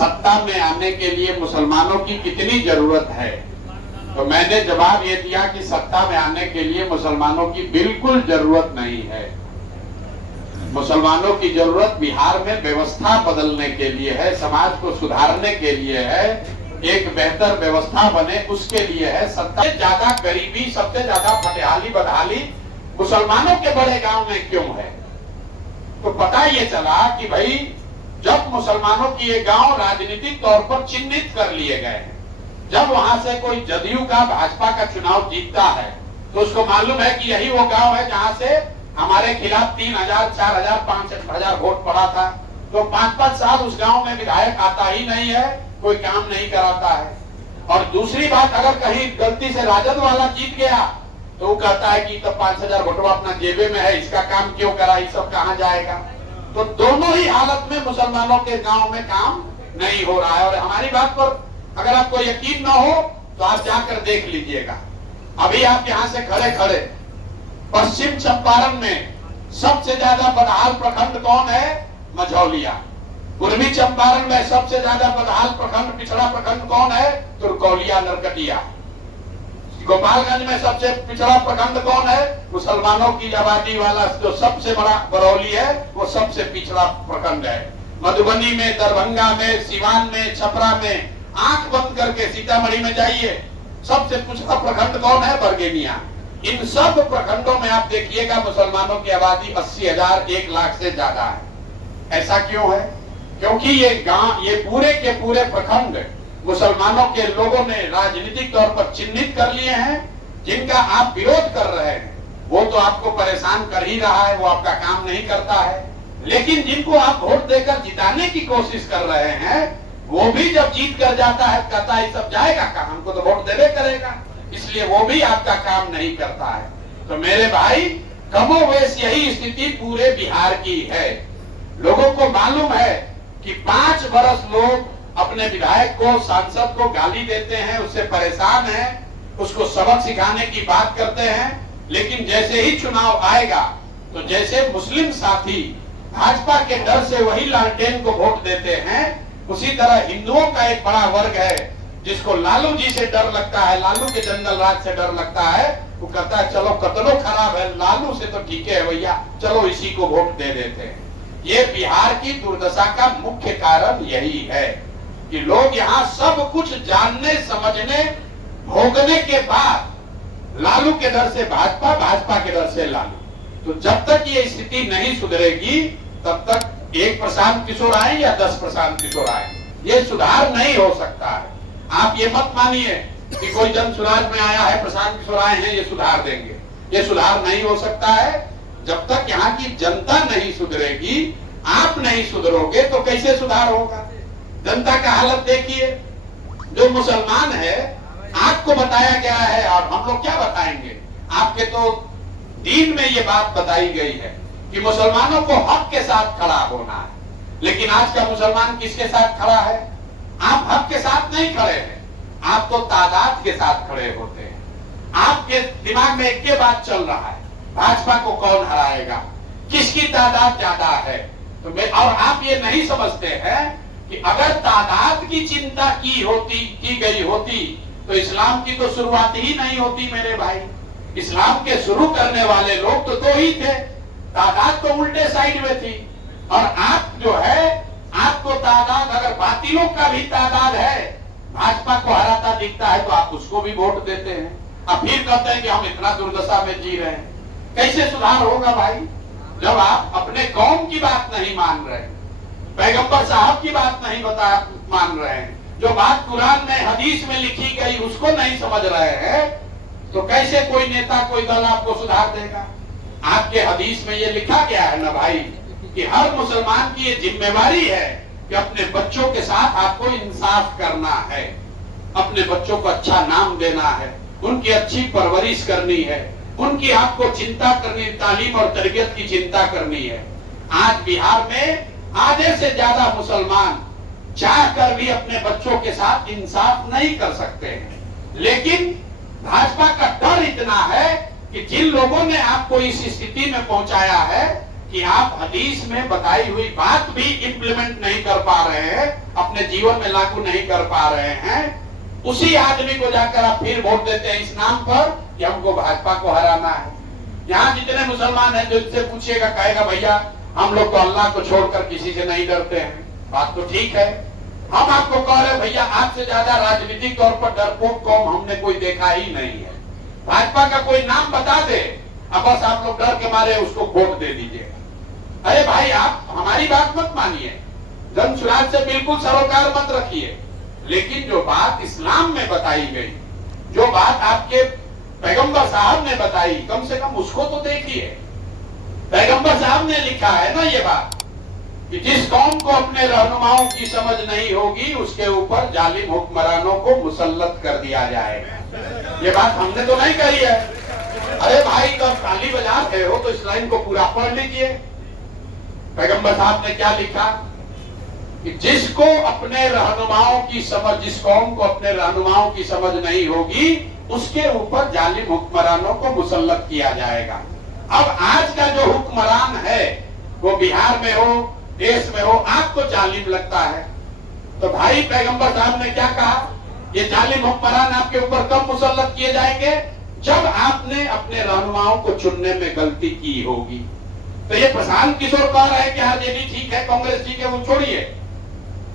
सत्ता में आने के लिए मुसलमानों की कितनी जरूरत है, तो मैंने जवाब ये दिया कि सत्ता में आने के लिए मुसलमानों की बिल्कुल जरूरत नहीं है। मुसलमानों की जरूरत बिहार में व्यवस्था बदलने के लिए है, समाज को सुधारने के लिए है, एक बेहतर व्यवस्था बने उसके लिए है। सत्ता से ज्यादा गरीबी, सबसे ज्यादा फटेहाली बदहाली मुसलमानों के बड़े गांव में क्यों है? तो पता ये चला कि भाई जब मुसलमानों की ये गांव राजनीतिक तौर पर चिन्हित कर लिए गए हैं, जब वहां से कोई जदयू का भाजपा का चुनाव जीतता है तो उसको मालूम है कि यही वो गांव है जहां से हमारे खिलाफ 3000, 4000, 5000 वोट पड़ा था। तो 5-5 साल उस गांव में विधायक आता ही नहीं है, कोई काम नहीं कराता है। और दूसरी बात, अगर कहीं गलती से राजद वाला जीत गया तो वो कहता है कि तब 5000 वोटवा अपना जेबे में है, इसका काम क्यों करा, ये सब कहां जाएगा। तो दोनों ही हालत में मुसलमानों के गांव में काम नहीं हो रहा है। और हमारी बात पर अगर आपको यकीन न हो तो आप जाकर देख लीजिएगा। अभी आप यहाँ से खड़े खड़े पश्चिम चंपारण में सबसे ज्यादा बदहाल प्रखंड कौन है? मझौलिया। पूर्वी चंपारण में सबसे ज्यादा बदहाल प्रखंड, पिछड़ा प्रखंड कौन है? तुरकौलिया, नरकटिया। गोपालगंज में सबसे पिछड़ा प्रखंड कौन है? मुसलमानों की आबादी वाला जो सबसे बड़ा बरौली है, वो सबसे पिछड़ा प्रखंड है। मधुबनी में, दरभंगा में, सिवान में, छपरा में, आंख बंद करके सीतामढ़ी में जाइए, सबसे पिछड़ा प्रखंड कौन है? बरगेनिया। इन सब प्रखंडों में आप देखिएगा मुसलमानों की आबादी 80,000, 1 लाख से ज्यादा है। ऐसा क्यों है? क्योंकि ये गांव, ये पूरे के पूरे प्रखंड मुसलमानों के लोगों ने राजनीतिक तौर पर चिन्हित कर लिए हैं। जिनका आप विरोध कर रहे हैं वो तो आपको परेशान कर ही रहा है, वो आपका काम नहीं करता है। लेकिन जिनको आप वोट देकर जिताने की कोशिश कर रहे हैं वो भी जब जीत कर जाता है कहता है सब जाएगा कहां, हमको तो वोट देवे करेगा, इसलिए वो भी आपका काम नहीं करता है। तो मेरे भाई, कमोवेश यही स्थिति पूरे बिहार की है। लोगों को मालूम है कि 5 बरस लोग अपने विधायक को, सांसद को गाली देते हैं, उससे परेशान हैं, उसको सबक सिखाने की बात करते हैं। लेकिन जैसे ही चुनाव आएगा तो जैसे मुस्लिम साथी भाजपा के डर से वही लालटेन को वोट देते हैं, उसी तरह हिंदुओं का एक बड़ा वर्ग है जिसको लालू जी से डर लगता है, लालू के जंगल राज से डर लगता है। वो कहता है चलो कतलो खराब है, लालू से तो ठीक है भैया, चलो इसी को वोट दे देते हैं। ये बिहार की दुर्दशा का मुख्य कारण यही है कि लोग यहाँ सब कुछ जानने, समझने, भोगने के बाद लालू के डर से भाजपा, भाजपा के डर से लालू। तो जब तक ये स्थिति नहीं सुधरेगी तब तक 1 प्रशांत किशोर आए या 10 प्रशांत किशोर आए, ये सुधार नहीं हो सकता है। आप ये मत मानिए कि कोई जन सुराज में आया है, प्रशांत किशोर आए हैं, ये सुधार देंगे। ये सुधार नहीं हो सकता है जब तक यहाँ की जनता नहीं सुधरेगी। आप नहीं सुधरोगे तो कैसे सुधार होगा? जनता का हालत देखिए। जो मुसलमान है, आपको बताया गया है और हम लोग क्या बताएंगे? आपके तो दीन में ये बात बताई गई है कि मुसलमानों को हक के साथ खड़ा होना है। लेकिन आज का मुसलमान किसके साथ खड़ा है? आप हक के साथ नहीं खड़े हैं, आप तो तादाद के साथ खड़े होते हैं। आपके दिमाग में एक बात चल रहा है, भाजपा को कौन हराएगा, किसकी तादाद ज्यादा है। तो और आप ये नहीं समझते हैं कि अगर तादाद की चिंता की गई होती तो इस्लाम की तो शुरुआत ही नहीं होती मेरे भाई। इस्लाम के शुरू करने वाले लोग तो 2 ही थे, तादाद तो उल्टे साइड में थी। और आप जो है, आपको तादाद, अगर बातिलों का भी तादाद है, भाजपा को हराता दिखता है तो आप उसको भी वोट देते हैं। अब फिर कहते हैं कि हम इतना दुर्दशा में जी रहे हैं। कैसे सुधार होगा भाई जब आप अपने कौम की बात नहीं मान रहे, पैगंबर साहब की बात नहीं मान रहे हैं, जो बात कुरान में, हदीस में लिखी गई उसको नहीं समझ रहे हैं, तो कैसे कोई नेता, कोई दल आपको सुधार देगा? आपके हदीस में ये लिखा गया है ना भाई कि हर मुसलमान की ये जिम्मेवारी है कि अपने बच्चों के साथ आपको इंसाफ करना है, अपने बच्चों को अच्छा नाम देना है, उनकी अच्छी परवरिश करनी है, उनकी आपको चिंता करनी, तालीम और तरबियत की चिंता करनी है। आज बिहार में आधे से ज्यादा मुसलमान चाहकर भी अपने बच्चों के साथ इंसाफ नहीं कर सकते हैं। लेकिन भाजपा का डर इतना है कि जिन लोगों ने आपको इस स्थिति में पहुंचाया है कि आप हदीस में बताई हुई बात भी इंप्लीमेंट नहीं कर पा रहे हैं, अपने जीवन में लागू नहीं कर पा रहे हैं, उसी आदमी को जाकर आप फिर वोट देते हैं इस नाम पर कि हमको भाजपा को हराना है। यहाँ जितने मुसलमान हैं जो इनसे पूछिएगा, कहेगा भैया हम लोग तो अल्लाह को छोड़कर किसी से नहीं डरते हैं। बात तो ठीक है, हम आपको कह रहे भैया आपसे ज्यादा राजनीतिक तौर पर डरपोक कौम हमने कोई देखा ही नहीं है। भाजपा का कोई नाम बता दे, अब बस आप लोग डर के मारे उसको वोट दे दीजिएगा। अरे भाई आप हमारी बात मत मानिए, जन सुराज से बिल्कुल सरोकार मत रखिए, लेकिन जो बात इस्लाम में बताई गई, जो बात आपके पैगंबर साहब ने बताई, कम से कम उसको तो देखिए। पैगंबर साहब ने लिखा है ना ये बात कि जिस कौम को अपने रहनुमाओं की समझ नहीं होगी उसके ऊपर जालिम हुक्मरानों को मुसल्लत कर दिया जाएगा। ये बात हमने तो नहीं कही है। अरे भाई कब ताली बजा रहे हो तो इस लाइन को पूरा पढ़ लीजिए। पैगंबर साहब ने क्या लिखा कि जिसको अपने रहनुमाओं की समझ, जिस कौम को अपने रहनुमाओं की समझ नहीं होगी उसके ऊपर जालिम हुक्मरानों को मुसल्लत किया जाएगा। अब आज का जो हुक्मरान है वो बिहार में हो, देश में हो, आपको जालिम लगता है, तो भाई पैगंबर साहब ने क्या कहा, ये जालिम हुक्मरान आपके ऊपर कब मुसल्लत किए जाएंगे, जब आपने अपने रहनुमाओं को चुनने में गलती की होगी। तो ये प्रशांत किशोर कह रहे हैं कि आरजेडी ठीक है, कांग्रेस ठीक है, वो छोड़िए।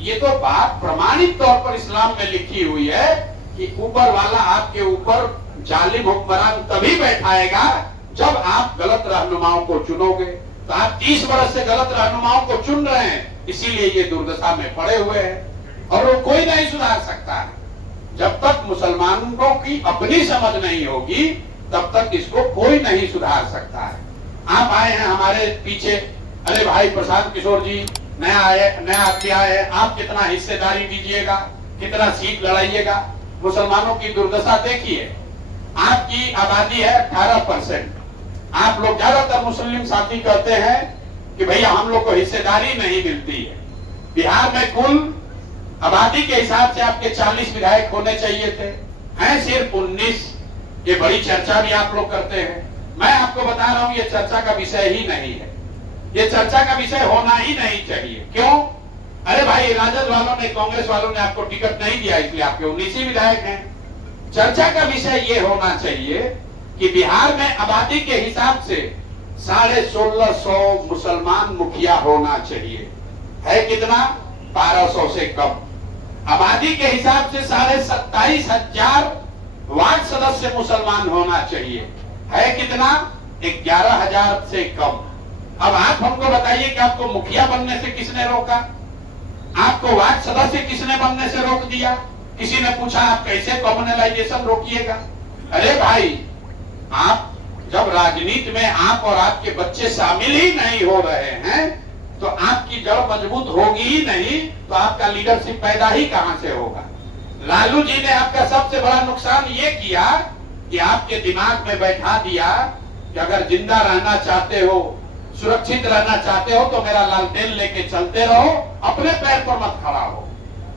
ये तो बात प्रमाणित तौर पर इस्लाम में लिखी हुई है कि ऊपर वाला आपके ऊपर जालिम हुक्मरान तभी बैठाएगा जब आप गलत रहनुमाओं को चुनोगे। तो आप 30 वर्ष से गलत रहनुमाओं को चुन रहे हैं, इसीलिए ये दुर्दशा में पड़े हुए हैं और वो कोई नहीं सुधार सकता है। जब तक मुसलमानों की अपनी समझ नहीं होगी तब तक इसको कोई नहीं सुधार सकता है। आप आए हैं हमारे पीछे, अरे भाई प्रशांत किशोर जी नया आदमी आए हैं, आप कितना हिस्सेदारी दीजिएगा, कितना सीट लड़ाइएगा। मुसलमानों की दुर्दशा देखिए, आपकी आबादी है 18%। आप लोग ज्यादातर मुस्लिम साथी कहते हैं कि भैया हम लोग को हिस्सेदारी नहीं मिलती है। बिहार में कुल आबादी के हिसाब से आपके 40 विधायक होने चाहिए थे, हैं सिर्फ 19। ये बड़ी चर्चा भी आप लोग करते हैं। मैं आपको बता रहा हूं ये चर्चा का विषय ही नहीं है, ये चर्चा का विषय होना ही नहीं चाहिए। क्यों? अरे भाई राजद वालों ने, कांग्रेस वालों ने आपको टिकट नहीं दिया इसलिए आपके 19 ही विधायक हैं। चर्चा का विषय ये होना चाहिए कि बिहार में आबादी के हिसाब से 1650 मुसलमान मुखिया होना चाहिए। है कितना? 1200 से कम। आबादी के हिसाब से 27,500 वार्ड सदस्य मुसलमान होना चाहिए। है कितना? 11,000 से कम। अब आप हमको बताइए कि आपको मुखिया बनने से किसने रोका? आपको वार्ड सदस्य किसने बनने से रोक दिया? किसी ने पूछा आप कैसे कम्युनलाइजेशन रोकिएगा? अरे भाई आप जब राजनीति में आप और आपके बच्चे शामिल ही नहीं हो रहे हैं तो आपकी जड़ मजबूत होगी ही नहीं, तो आपका लीडरशिप पैदा ही कहां से होगा? लालू जी ने आपका सबसे बड़ा नुकसान ये किया कि आपके दिमाग में बैठा दिया कि अगर जिंदा रहना चाहते हो, सुरक्षित रहना चाहते हो तो मेरा लालटेन लेके चलते रहो, अपने पैर पर मत खड़ा हो।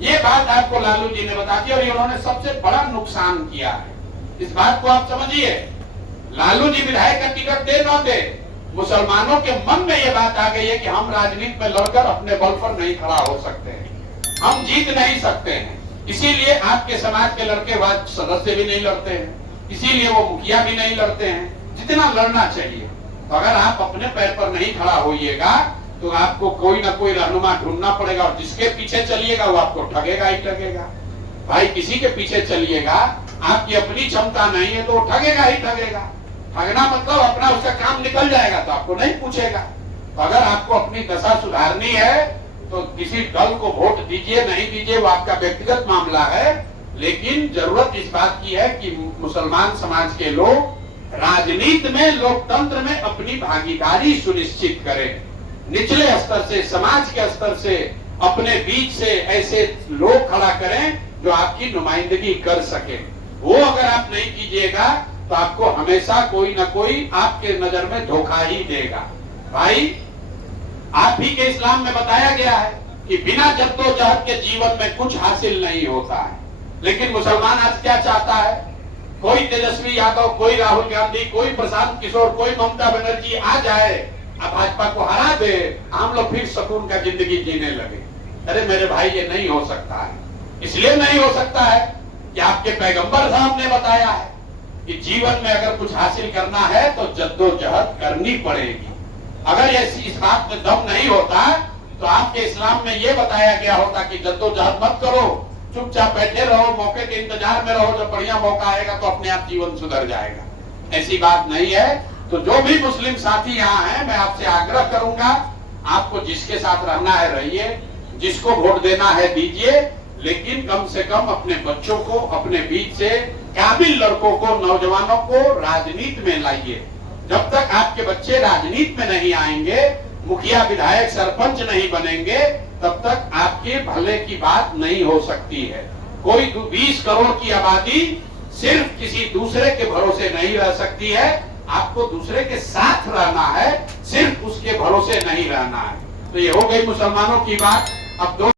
ये बात आपको लालू जी ने बता दी और इन्होंने सबसे बड़ा नुकसान किया है। इस बात को आप समझिए। लालू जी विधायक का टिकट दे न दे, मुसलमानों के मन में ये बात आ गई है कि हम राजनीति में लड़कर अपने बल पर नहीं खड़ा हो सकते हैं, हम जीत नहीं सकते हैं। इसीलिए आपके समाज के लड़के वार्ड सदस्य भी नहीं लड़ते हैं, इसीलिए वो मुखिया भी नहीं लड़ते हैं जितना लड़ना चाहिए। तो अगर आप अपने पैर पर नहीं खड़ा होइएगा तो आपको कोई ना कोई रहनुमा ढूंढना पड़ेगा और जिसके पीछे चलिएगा वो आपको ठगेगा ही ठगेगा। भाई किसी के पीछे चलिएगा, आपकी अपनी क्षमता नहीं है तो वो ठगेगा ही ठगेगा। ठगना मतलब अपना उसका काम निकल जाएगा तो आपको नहीं पूछेगा। तो अगर आपको अपनी दशा सुधारनी है तो किसी दल को वोट दीजिए नहीं दीजिए वो आपका व्यक्तिगत मामला है, लेकिन जरूरत इस बात की है कि मुसलमान समाज के लोग राजनीति में, लोकतंत्र में अपनी भागीदारी सुनिश्चित करें। निचले स्तर से, समाज के स्तर से, अपने बीच से ऐसे लोग खड़ा करें जो आपकी नुमाइंदगी कर सके। वो अगर आप नहीं कीजिएगा तो आपको हमेशा कोई ना कोई आपके नजर में धोखा ही देगा। भाई आप ही के इस्लाम में बताया गया है कि बिना जद्दोजहद के जीवन में कुछ हासिल नहीं होता है, लेकिन मुसलमान आज क्या चाहता है? कोई तेजस्वी यादव, कोई राहुल गांधी, कोई प्रशांत किशोर, कोई ममता बनर्जी आ जाए अब भाजपा को हरा दे, हम लोग फिर सुकून का जिंदगी जीने लगे। अरे मेरे भाई, ये नहीं हो सकता है। इसलिए नहीं हो सकता है कि आपके पैगंबर साहब ने बताया है कि जीवन में अगर कुछ हासिल करना है तो जद्दोजहद करनी पड़ेगी। अगर इस बात में दम नहीं होता तो आपके इस्लाम में यह बताया गया होता कि जद्दोजहद मत करो, चुपचाप बैठे रहो, मौके के इंतजार में रहो, जब बढ़िया मौका आएगा तो अपने आप जीवन सुधर जाएगा। ऐसी बात नहीं है। तो जो भी मुस्लिम साथी यहाँ हैं, मैं आपसे आग्रह करूंगा, आपको जिसके साथ रहना है रहिए, जिसको वोट देना है दीजिए, लेकिन कम से कम अपने बच्चों को अपने बीच से काबिल लड़कों को, नौजवानों को राजनीति में लाइए। जब तक आपके बच्चे राजनीति में नहीं आएंगे, मुखिया विधायक सरपंच नहीं बनेंगे, तब तक आपके भले की बात नहीं हो सकती है। कोई 20 करोड़ की आबादी सिर्फ किसी दूसरे के भरोसे नहीं रह सकती है। आपको दूसरे के साथ रहना है, सिर्फ उसके भरोसे नहीं रहना है। तो ये हो गई मुसलमानों की बात। अब दो